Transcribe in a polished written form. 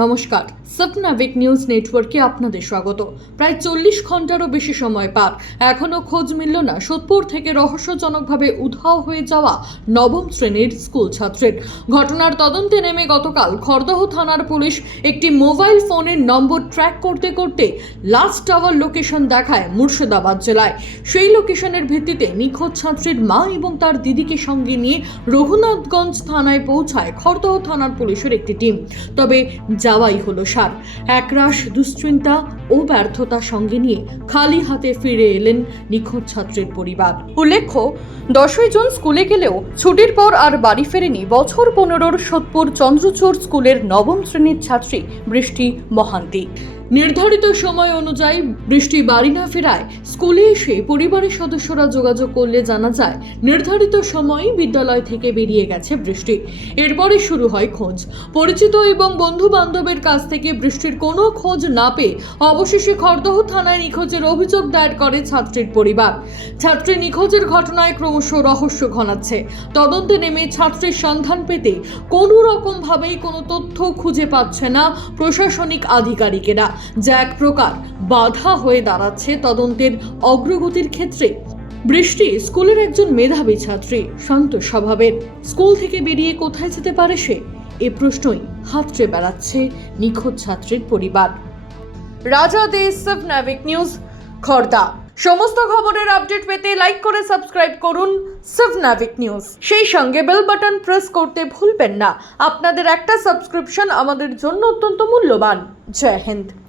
নমস্কার, সপনাভিক নিউজ নেটওয়ার্কে আপনাদের স্বাগত। প্রায় 40 ঘন্টারও বেশি সময় পার, এখনও খোঁজ মিলল না সোদপুর থেকে রহস্যজনকভাবে উধাও হয়ে যাওয়া নবম শ্রেণীর স্কুল ছাত্রের। ঘটনার তদন্তে নেমে গতকাল খড়দহ থানার পুলিশ একটি মোবাইল ফোনের নম্বর ট্র্যাক করতে করতে লাস্ট আওয়ার লোকেশন দেখায় মুর্শিদাবাদ জেলায়। সেই লোকেশনের ভিত্তিতে নিখোঁজ ছাত্রীর মা এবং তার দিদিকে সঙ্গে নিয়ে রঘুনাথগঞ্জ থানায় পৌঁছায় খড়দহ থানার পুলিশের একটি টিম। তবে যাওয়াই হলো সার, একরাশ দুশ্চিন্তা ও ব্যর্থতা সঙ্গে নিয়ে খালি হাতে ফিরে এলেন নিখোঁজ ছাত্রের পরিবার। উল্লেখ্য, 10ই জুন স্কুলে গেলেও ছুটির পর আর বাড়ি ফেরেনি বছর 15-র সোদপুর চন্দ্রচূড় স্কুলের নবম শ্রেণীর ছাত্রী বৃষ্টি মহান্তি। নির্ধারিত সময় অনুযায়ী বৃষ্টি বাড়ি না ফেরায় স্কুলে এসে পরিবারের সদস্যরা যোগাযোগ করলে জানা যায় নির্ধারিত সময়ে বিদ্যালয় থেকে বেরিয়ে গেছে বৃষ্টি। এরপরে শুরু হয় খোঁজ। পরিচিত এবং বন্ধু বান্ধবের কাছ থেকে বৃষ্টির কোনো খোঁজ না পেয়ে অবশেষে খড়দহ থানায় নিখোঁজের অভিযোগ দায়ের করে ছাত্রীর পরিবার। ছাত্রী নিখোঁজের ঘটনায় ক্রমশ রহস্য ঘনাচ্ছে। তদন্তে নেমে ছাত্রীর সন্ধান পেতে কোনো রকম ভাবেই কোনো তথ্য খুঁজে পাচ্ছে না প্রশাসনিক আধিকারিকেরা, যা এক প্রকার বাধা হয়ে দাঁড়াচ্ছে তদন্তের অগ্রগতির ক্ষেত্রে। বৃষ্টি স্কুলের একজন মেধাবী ছাত্রী, শান্ত স্বভাবের। স্কুল থেকে বেরিয়ে কোথায় যেতে পারে সে? এ প্রশ্নই হাতড়ে বেড়াচ্ছে নিখোঁজ ছাত্রীর পরিবার। রাজা দে সপনাভিক নিউজ, খড়দা। সমস্ত খবরের আপডেট পেতে লাইক করে সাবস্ক্রাইব করুন সপনাভিক নিউজ। সেই সঙ্গে বেল বাটন প্রেস করতে ভুলবেন না। আপনাদের একটা সাবস্ক্রিপশন আমাদের জন্য অত্যন্ত মূল্যবান। জয় হিন্দ।